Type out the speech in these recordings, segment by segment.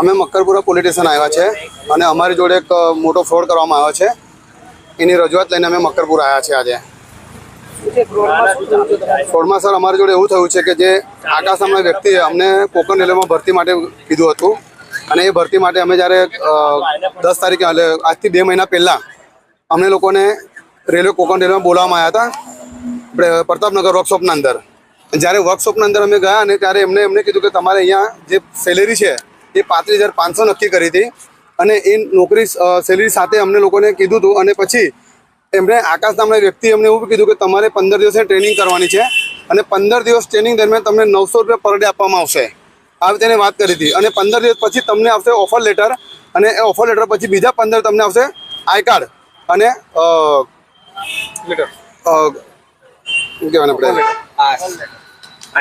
અમે Makarpura police station આવ્યા છે અને અમારી જોડે એક મોટો ફ્રોડ કરવામાં આવ્યો છે. એની રજૂઆત લઈને અમે મક્કરપુરા આવ્યા છે આજે. ફ્રોડમાં? સર અમારી જોડે એવું થયું છે કે જે આકાશ નામના વ્યક્તિએ અમને કોકણ રેલવેમાં ભરતી માટે કીધું હતું. અને એ ભરતી માટે અમે જ્યારે દસ તારીખે એટલે આજથી બે મહિના પહેલાં અમને લોકોને રેલવે કોકણ રેલવેમાં બોલાવવામાં આવ્યા હતા. પ્રતાપનગર વર્કશોપના અંદર. જ્યારે વર્કશોપના અંદર અમે ગયા અને ત્યારે એમને એમને કીધું કે તમારે અહીંયા જે સેલેરી છે એ પાંત્રીસ હજાર પાંચસો નક્કી કરી હતી. અને એ નોકરી સેલેરી સાથે અમને લોકોને કીધું હતું અને પછી એમણે આકાશ નામના વ્યક્તિએ અમને એવું કીધું કે તમારે પંદર દિવસે ટ્રેનિંગ કરવાની છે અને પંદર દિવસ ટ્રેનિંગ દરમિયાન તમને નવસો રૂપિયા પર ડે આપવામાં આવશે. આવી તેને વાત કરી હતી. અને પંદર દિવસ પછી તમને આવશે ઓફર લેટર અને એ ઓફર લેટર પછી બીજા પંદર તમને આવશે આઈ કાર્ડ અને અ, શું કહેવાય આપણે?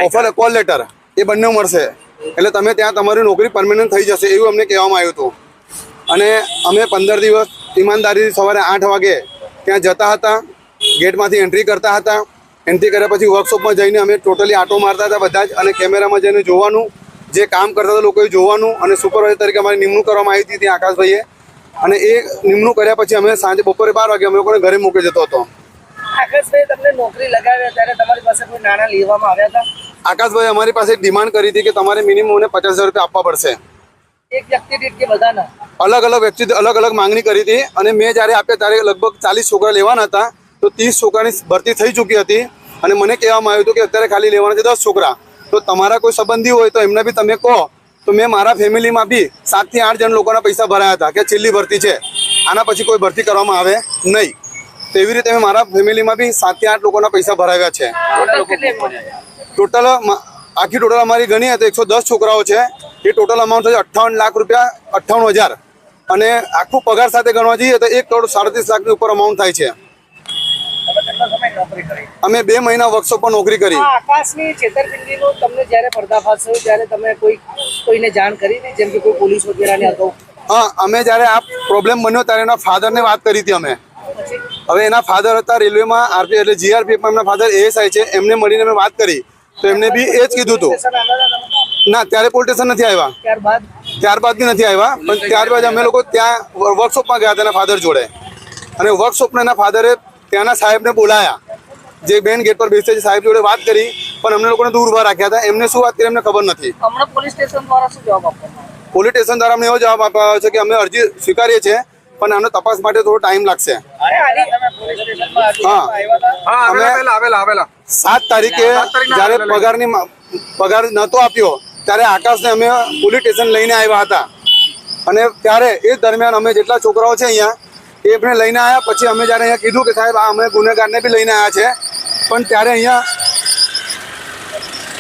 ઓફર કોલ લેટર એ બંને મળશે. એટલે તમે ત્યાં તમારી નોકરી પરમેનન્ટ થઈ જશે એવું અમને કહેવામાં આવ્યું હતું. અને અમે પંદર દિવસ ઈમાનદારી સવારે આઠ વાગે ત્યાં જતા હતા ગેટમાંથી એન્ટ્રી કરતા હતા. એન્ટ્રી કર્યા પછી વર્કશોપમાં જઈને અમે ટોટલી આટો મારતા હતા બધા જ અને કેમેરામાં જઈને જોવાનું જે કામ કરતા હતા લોકોએ જોવાનું અને સુપરવાઇઝર તરીકે અમારી નિમણૂક કરવામાં આવી હતી ત્યાં આકાશભાઈએ. અને એ નિમણૂક કર્યા પછી અમે સાંજે બપોરે બાર વાગે અમે લોકોને ઘરે મૂકી જતો હતો. આકાશભાઈ તમને નોકરી લગાવ્યા ત્યારે તમારી પાસે કોઈ નાણાં લેવામાં આવ્યા હતા? આકાશભાઈ અમારી પાસે ડિમાન્ડ કરી હતી કે તમારે મિનિમમ મને પચાસ હજાર રૂપિયા આપવા પડશે. એક વ્યક્તિ દીઠ કે બધાના? અલગ અલગ વ્યક્તિ અલગ અલગ માંગણી કરી હતી અને મેં જ્યારે આપ્યા ત્યારે લગભગ ચાલીસ છોકરા લેવાના હતા તો ત્રીસ છોકરાની ભરતી થઈ ચૂકી હતી અને મને કહેવામાં આવ્યું હતું કે અત્યારે ખાલી લેવાના છે દસ છોકરા. તો તમારા કોઈ સંબંધી હોય તો એમને બી તમે કહો. તો મેં મારા ફેમિલીમાં બી સાતથી આઠ જણ લોકોના પૈસા ભરાયા હતા કે છેલ્લી ભરતી છે. આના પછી કોઈ ભરતી કરવામાં આવે નહીં. તેવી રીતે મેં મારા ફેમિલીમાં બી સાતથી આઠ લોકોના પૈસા ભરાવ્યા છે. ટોટલ આખી ટોટલ અમારી ગણીએ તો એકસો દસ છોકરાઓ છે. એ ટોટલ અમાઉન્ટ થશે અઠ્ઠાવન લાખ રૂપિયા અઠ્ઠાવન હજાર. અને આખું પગાર સાથે ગણવા જઈએ તો એક કરોડ સાડત્રીસ લાખની ઉપર અમાઉન્ટ થાય છે. અમે બે મહિના વર્કશોપ પર નોકરી કરી. આકાશની છેતરપિંડીનો તમને જ્યારે પર્દાફાશ થયો ત્યારે તમે કોઈ કોઈને જાણ કરી જેમ કે કોઈ પોલીસ વગેરેને હતો. હા અમે જ્યારે આ પ્રોબ્લેમ બન્યો ત્યારે એના ફાધરને વાત કરી હતી અમે. હવે એના ફાધર હતા રેલવેમાં આરપી એટલે જીઆરપીએફમાં એમના ફાધર એએસઆઈ છે. એમને મળીને મેં વાત કરી. તો એમને બી એ જ કીધું હતું? ના ત્યારે પોલીસ સ્ટેશન નથી આવ્યા. ત્યારબાદ? ત્યારબાદ બી નથી આવ્યા. પણ ત્યારબાદ અમે લોકો ત્યાં વર્કશોપમાં ગયા હતા એના ફાધર જોડે. અને વર્કશોપના એના ફાધરે ત્યાંના સાહેબને બોલાયા. જે બેન ગેટ પર બેસે છે સાહેબ જોડે વાત કરી. પણ અમને લોકોને દૂર ઊભા રાખ્યા હતા. એમને શું વાત કરી એમને ખબર નથી. પોલીસ સ્ટેશન દ્વારા શું જવાબ આપવામાં પોલીસ સ્ટેશન દ્વારા અમને એવો જવાબ આપ્યો છે કે અમે અરજી સ્વીકારીએ છીએ. પણ આનો તપાસ માટે થોડો ટાઈમ લાગશે. હા. અમે આવેલા આવેલા સાત તારીખે જ્યારે પગારની પગાર નહોતો આપ્યો ત્યારે આકાશને અમે પોલીસ સ્ટેશન લઈને આવ્યા હતા. અને ત્યારે એ દરમિયાન અમે જેટલા છોકરાઓ છે અહીંયા એમને લઈને આવ્યા. પછી અમે જ્યારે અહીંયા કીધું કે સાહેબ આ અમે ગુનેગારને બી લઈને આવ્યા છે. પણ ત્યારે અહીંયા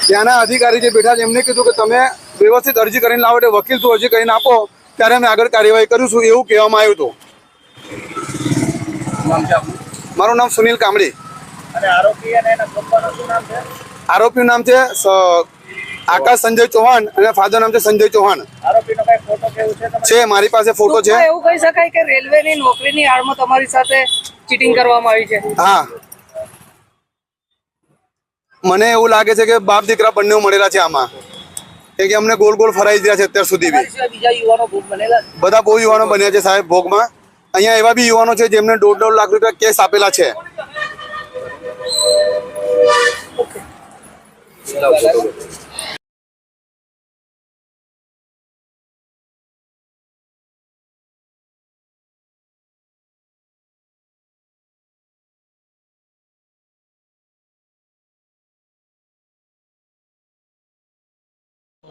ત્યાંના અધિકારી જે બેઠા છે એમને કીધું કે તમે વ્યવસ્થિત અરજી કરીને લાવો એટલે વકીલ તું અરજી કરીને આપો. ત્યારે અમે આગળ કાર્યવાહી કરીશું એવું કહેવામાં આવ્યું હતું. મારું નામ સુનિલ કામડી. અને આરોપી અને એના પપ્પાનું શું નામ છે? આરોપીનું નામ છે આકાશ સંજય ચૌહાણ અને ફાધર નામ છે સંજય ચૌહાણ. આરોપીનો કઈ ફોટો કેવું છે મારી પાસે ફોટો છે. એવું કહી શકાય કે રેલવેની નોકરીની આડમાં તમારી સાથે ચીટિંગ કરવામાં આવી છે. હા. મને એવું લાગે છે કે બાપ દીકરા બંને મળેલા છે આમાં. કેમ કે અમને ગોલ ગોલ ફરાઈ રહ્યા છે અત્યાર સુધી બી? બધા બહુ યુવાનો બન્યા છે સાહેબ ભોગમાં. અહીંયા એવા બી યુવાનો છે જેમને દોઢ દોઢ લાખ રૂપિયા કેસ આપેલા છે.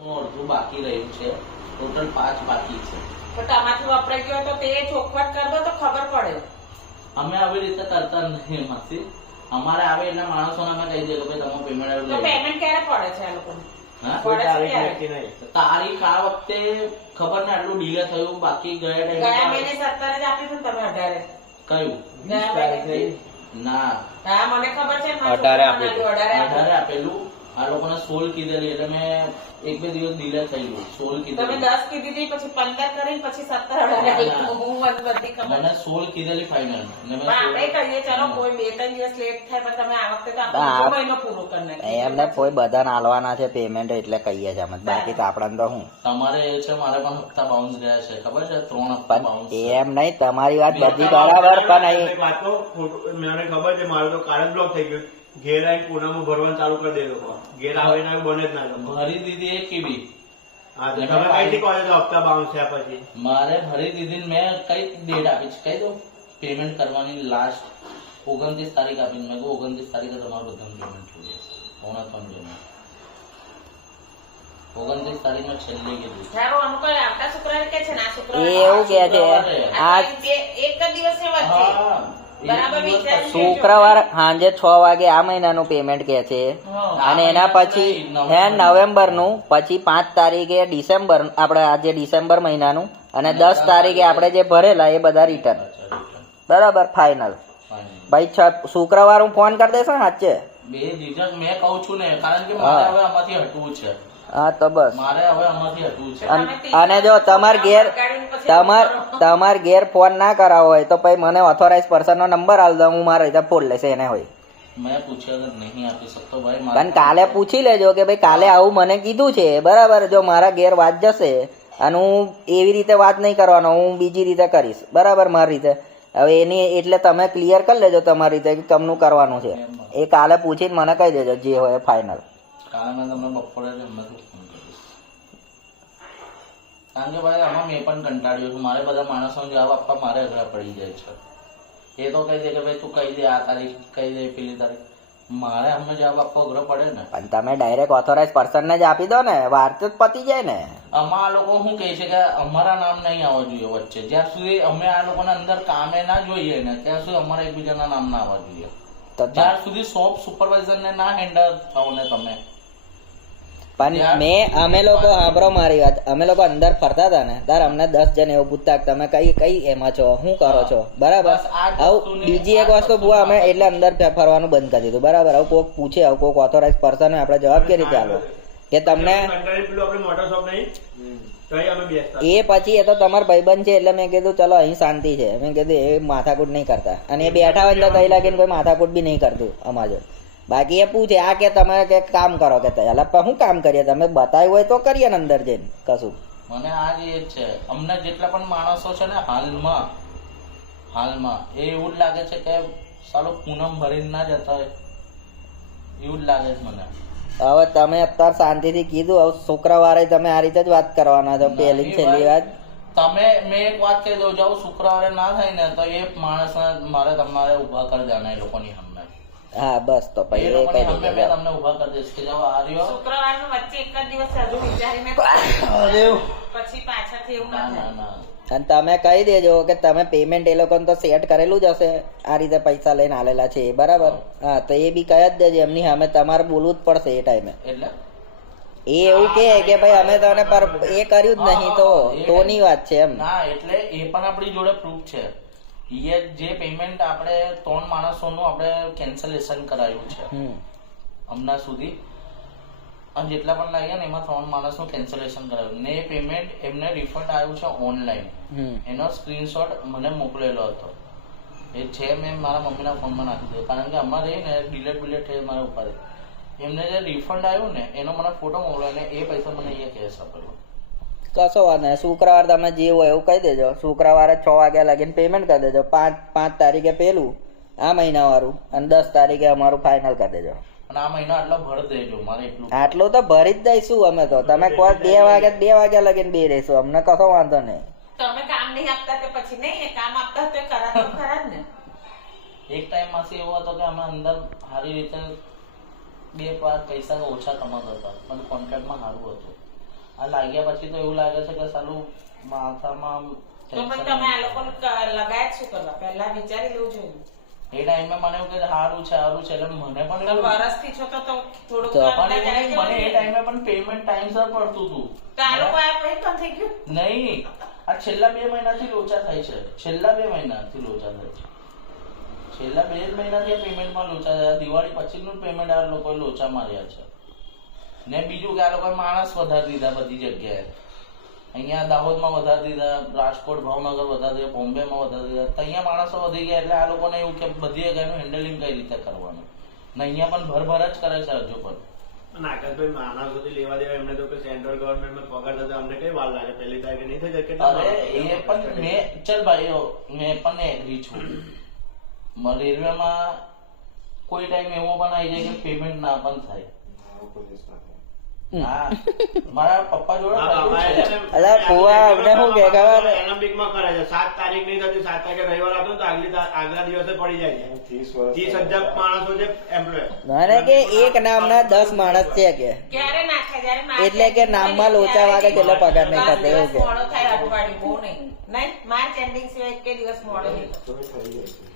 અડધું બાકી રહ્યું છે. ટોટલ પાંચ બાકી છે. પણ તમારથી વપરાઈ ગયો તો તે ચોખવટ કર દો તો ખબર પડે. અમે આવી રીતે કરતા નહીં માસી અમારે આવે એટલે માણસોને અમે કહી દઈએ કે ભાઈ તમે પેમેન્ટ તો પેમેન્ટ ક્યારે પડે છે આ લોકોને? તારીખ આ વખતે ખબર ને આટલું ડીલે થયું બાકી ગયા ગયા મહિને સત્તર જ આપી છે તમે અઢારે? કયું? ગયા ના. મને ખબર છે ને. અઢારે આપેલું. આ લોકોને સોલ કીધેલી એટલે મેં એક બે દિવસ ડિલે થઈ ગયું તમે કીધેલી. દસ કીધી હતી પછી પંદર કરીને પછી સત્તર અઢાર હું મને બધી ખબર. મને સોળ કીધેલી ફાઇનલ ને મેં આપણે કહીએ ચાલો કોઈ બે ત્રણ દિવસ લેટ થાય પણ તમે આ વખતે તો આપણે મહિનો પૂરો કરી નાખીએ. એમને કોઈ બધાને આલવાના છે પેમેન્ટ એટલે કહીએ છે અમે. બાકી તો આપણને તો હું તમારે એ છે મારે પણ હપ્તા બાઉન્સ ગયા છે ખબર છે? ત્રણ હપ્તા બાઉન્સ એમ નહીં તમારી વાત બધી બરાબર પણ અહીં એક વાત તો ખોટું- મને ખબર છે મારો તો કાર્ડ બ્લોક થઈ ગયું. ઘેર આવી પૂનામાં ભરવાનું ચાલુ કરી દે લોકો. ઘેર આવે ને બને જ ના ભરી દીધી એક કીબી હા તમે કઈથી કહો છો હપ્તા બાઉન્સ થયા પછી? મારે ભરી દીધી મેં કઈ ડેટ આપી છે. કઈ દો? પેમેન્ટ કરવાની લાસ્ટ ઓગણત્રીસ તારીખ આપીને મેં કહું ઓગણત્રીસ તારીખે તમારું બધાનું પેમેન્ટ થઈ જશે. પોણા ત્રણ જણનું ઓગણત્રીસ તારીખ મેં છેલ્લે કીધું. સારું આનું કોઈ આવતા શુક્રવારે કે છે ને? આ એ શુક્રવારે એવું કે છે. એક જ દિવસે શુક્રવાર સાંજે છ વાગે આ મહિનાનું પેમેન્ટ કે છે. અને એના પછી હે નવેમ્બરનું પછી પાંચ તારીખે ડિસેમ્બર આપણે આજે ડિસેમ્બર મહિનાનું અને દસ તારીખે આપણે જે ભરેલા એ બધા રિટર્ન બરાબર ફાઇનલ ભાઈ છ શુક્રવાર હું ફોન કરી દેશો ને સાચે? બે દિવસ મેં કહું છું ને કારણ કે મારે હવે આમાંથી હટવું છે. હા તો બસ. મારે હવે આમાંથી હટવું છે. અન- અને જો તમાર ઘેર તમાર તમાર ઘેર ફોન ના કરાવો હોય તો પછી મને ઓથોરાઇઝ પર્સન નો નંબર આલ દો હું મારા રીતે ફોન લેશે એને હોય. પણ કાલે પૂછી લેજો કે ભાઈ કાલે આવું મને કીધું છે. બરાબર જો મારા ઘેર વાત જશે અને હું એવી રીતે વાત નહીં કરવાનો હું બીજી રીતે કરીશ. બરાબર મારી રીતે. હવે એની એટલે તમે ક્લિયર કરી લેજો તમારી રીતે કે તમનું કરવાનું છે. એ કાલે પૂછીને મને કહી દેજો જે હોય ફાઇનલ કાલે મેં તમને બપોરે જ હમણાંથી ફોન કરીશ કારણ કે ભાઈ આમાં મેં પણ કંટાળ્યો છું. મારે બધા માણસોને જવાબ આપવા મારે અઘરા પડી જાય છે. એ તો કહી દે કે ભાઈ તું કહી દે આ તારીખ કહી દે પેલી તારીખ. મારે અમને જવાબ આપવો અઘરો પડે ને. પણ તમે ડાયરેક્ટ ઓથોરાઇઝ પર્સનને જ આપી દો ને. વાત જ પતી જાય ને. અમારા આ લોકો શું કહે છે કે અમારા નામ નહીં આવવા જોઈએ વચ્ચે. જ્યાં સુધી અમે આ લોકોને અંદર કામે ના જોઈએ ને ત્યાં સુધી અમારા એકબીજાના નામ ના આવવા જોઈએ. જ્યાં સુધી શોપ સુપરવાઇઝર ને ના હેન્ડલ થાવ ને તમે પણ મેં અમે લોકો સાંભળો મારી વાત. અમે લોકો અંદર ફરતા હતા ને. ત્યારે અમને દસ જણ એવું પૂછતા કે તમે કઈ કઈ એમાં છો? શું કરો છો? બરાબર. આવું બીજી એક વસ્તુ ભૂવા અમે એટલે અંદર ફરવાનું બંધ કરી દીધું. બરાબર. આવું કોઈક પૂછે આવું કોઈક ઓથોરાઇઝ પર્સન હોય આપણે જવાબ કે રીતે આપો? કે તમને એ પછી એ તો તમારો ભાઈબંધ છે એટલે મેં કીધું ચલો અહીં શાંતિ છે. મેં કીધું એ માથાકૂટ નહીં કરતા. અને એ બેઠા હોય તો કઈ લાગીને કોઈ માથાકૂટ બી નહીં કરતું અમારું. બાકી એ પૂછે આ કે તમે કે કામ કરો કે એટલે પણ શું કામ કરીએ? તમે બતાવ્યું હોય તો કરીએ ને અંદર જઈને કશું. મને આ જ એ છે. અમને જેટલા પણ માણસો છે ને હાલમાં હાલમાં એ એવું જ લાગે છે કે સાલો પૂનમ ભરીને ના જતા હોય. એવું જ લાગે છે મને. હવે તમે અત્યારે શાંતિથી કીધું હવે શુક્રવારે તમે આ રીતે જ વાત કરવાના છો પહેલી છેલ્લી વાત તમે મેં એક વાત કહી દઉં જાઉં શુક્રવારે ના થાય ને તો એ માણસને મારે તમારે ઊભા કરી દેવાના એ લોકોની સામે. હા બસ તો પછી એ કહી દેજો મેં તમને ઊભા કરી દઈશ કે જાવ આર્યો શુક્રવાર શુક્રવારનું વચ્ચે એક જ દિવસ હજુ વિચારીને પછી પાછળથી એવું ના ના ના થાય અને તમે કહી દેજો કે તમે પેમેન્ટ એ લોકોને તો સેટ કરેલું જ હશે આ રીતે પૈસા લઈને આલેલા છે એ બરાબર? હા. તો એ બી કહી જ દેજો એમની સામે તમારે બોલવું જ પડશે એ ટાઈમે એટલે? એ એવું કે કે ભાઈ અમે તમને પર એ કર્યું જ નહીં તો તોની વાત છે એમ. ના એટલે એ પણ આપણી જોડે પ્રૂફ છે. એ જે પેમેન્ટ આપણે ત્રણ માણસોનું આપણે કેન્સલેશન કરાયું છે. હમ. હમણાં સુધી. અને જેટલા પણ લાગ્યા ને એમાં ત્રણ માણસનું કેન્સલેશન કરાયું. ને એ પેમેન્ટ એમને રિફંડ આવ્યું છે ઓનલાઈન એનો સ્ક્રીનશોટ મને મોકલેલો હતો. એ છે મેં મારા મમ્મીના ફોનમાં નાખી દીધો. કારણ કે અમારે ને ડિલેટ બિલેટ થઈ મારા ઉપર. એમને જે રિફંડ આવ્યું ને એનો મને ફોટો મોકલ્યો ને એ પૈસા મને અહીંયા કેશ આપેલો. કશો વાંધો નહીં. શુક્રવાર તમે જે હોય એવું કહી દેજો. શુક્રવારે છ વાગ્યા લાગીને પેમેન્ટ કરી દેજો. પાંચ પાંચ તારીખે પેલું આ મહિના વાળું અને દસ તારીખે અમારું ફાઇનલ કરી દેજો. અને આ મહિનો આટલો ભર દેજો મારે એટલું આટલું તો ભરી જ દઈશું અમે તો. તમે કહો બે વાગે બે વાગ્યા લગીને બે રહીશું. અમને કશો વાંધો નહીં. તમે કામ નહીં આપતા તે પછી નહીં? કામ આપતા તો કરા ખરા જ ને. એક ટાઈમમાંથી એવો હતો કે અમે અંદર સારી રીતે બે પાંચ પૈસા ઓછા કમાતા હતા. પણ કોન્ટ્રાક્ટમાં સારું હતું. આ લાગ્યા પછી તો એવું લાગે છે કે સાલું માથામાં તો પણ તમે આ લોકો લગાય શું કરવા? પહેલા વિચારી લેવું જોઈએ. એ ટાઈમે મને એવું કે સારું છે સારું છે એટલે મને પણ એવું- છો તો થોડુંક પણ મને એ ટાઈમે પણ પેમેન્ટ ટાઈમસર પડતું હતું. તો આ પછી બંધ થઈ ગયું? નહીં. આ છેલ્લા બે મહિનાથી લોચા થાય છે. છેલ્લા બે મહિનાથી લોચા થાય છે. છેલ્લા બે જ મહિનાથી પેમેન્ટમાં લોચા થયા. દિવાળી પછીનું પેમેન્ટ આ લોકોએ લોચા માર્યા છે. ને બીજું કે આ લોકોએ માણસ વધારી દીધા બધી જગ્યાએ. અહીંયા દાહોદમાં વધારી દીધા રાજકોટ ભાવનગર વધારી દીધા બોમ્બેમાં વધારી દીધા. અહીંયા માણસો વધી ગયા એટલે આ લોકોને એવું કે બધી જગ્યાનું હેન્ડલિંગ કઈ રીતે કરવાનું? ને અહીંયા પણ ભરભર જ કરે છે હજુ પણ. આકાશભાઈ માણસોથી લેવા દેવા એમને તો કે સેન્ટ્રલ ગવર્નમેન્ટ પગાર થતા અમને કઈ વાર લાગે? પહેલી તારીખે નહીં થઈ જાય અરે એ પણ મેં ચલ ભાઈ મેં પણ એગ્રી છું. રેલવેમાં કોઈ ટાઈમ એવો પણ આવી જાય કે પેમેન્ટ ના પણ થાય. મારા પપ્પા જોડે. અલા, શું કે ખબર? એલમ્પિકમાં કરે છે. સાત તારીખ નહીં થતી સાત તારીખે રવિવાર આવતો તો આગલી આગલા દિવસે પડી જાય છે. ત્રીસ હજાર માણસો છે એમ્પ્લોય મને કે એક નામના દસ માણસ છે કે. એટલે કે નામમાં લોચા વાગે કેટલો પગાર નહીં થતો એવું કે. થાય બહુ નહીં. નહીં માર્ચ એન્ડિંગ સિવાય એક દિવસ મોડો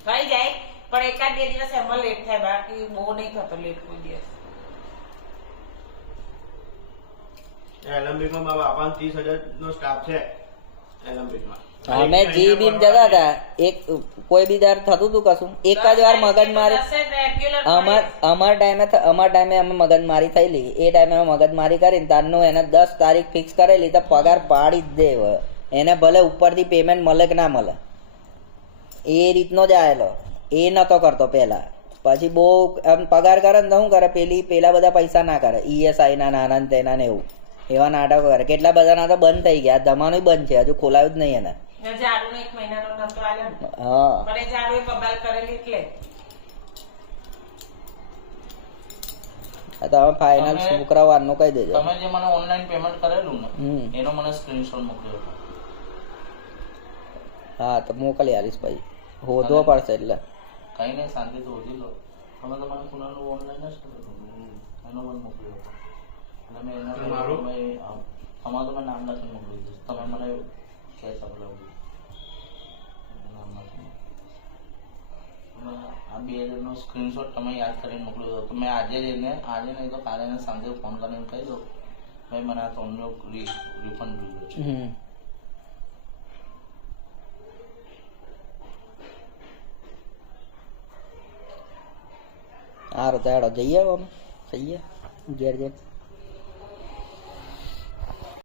થઈ જાય પણ એકાદ બે દિવસ એમાં લેટ થાય બાકી બહુ નહીં થતો લેટ કોઈ દિવસ. એલમ્પિકમાં મારા બાપાનો ત્રીસ હજાર સ્ટાફ છે એલમ્પિકમાં અમે જે બી જતા હતા. એક કોઈ બી દર થતું હતું કશું. એક જ વાર મગજ મારી અમાર અમાર ટાઈમે અમાર ટાઈમે અમે મગજમારી થયેલી. એ ટાઈમે અમે મગજમારી કરીને તારનું એને દસ તારીખ ફિક્સ કરેલી તો પગાર પાડી જ દે એને ભલે ઉપરથી પેમેન્ટ મળે કે ના મળે. એ રીતનો જ આવેલો એ નતો કરતો પેલા પછી બહુ આમ પગાર કરે ને તો શું કરે? પેલી પેલા બધા પૈસા ના કરે. ઈએસઆઈ ના નાના તેના ને એવું. એવા નાટકો કરે. કેટલા બધા તો બંધ થઈ ગયા. દમાનું બંધ છે. હજુ ખોલાયું જ નહીં એને. તમે ફાઇનલ શુક્રવારનું કહી દેજો. તમે જે મને ઓનલાઈન પેમેન્ટ કરેલું ને એનો મને સ્ક્રીનશોટ મોકલ્યો હા તો મોકલી આલીશ ભાઈ હોદવો પડશે એટલે. કઈ નહીં શાંતિથી ઓછી લો. તમે તમારા કુનાનું ઓનલાઈન જ કરેલું. એનો મને મોકલ્યો મેં એના તમારું? મેં, તો મેં નામ લખીને મોકલી દીધું. તમે મને કેશ નામ લખીને આ બે હજારનો સ્ક્રીનશોટ તમે યાદ કરીને મોકલ્યો હતો તો મેં આજે જઈને આજે નહીં તો કાલે એને સાંજે ફોન કરીને કહી દઉં. ભાઈ મને આ ત્રણનો રિફંડ જોઈએ છે હમ. સારું તો હેડો જઈએ આમ અમે. જઈએ. ઘેર ઘેર.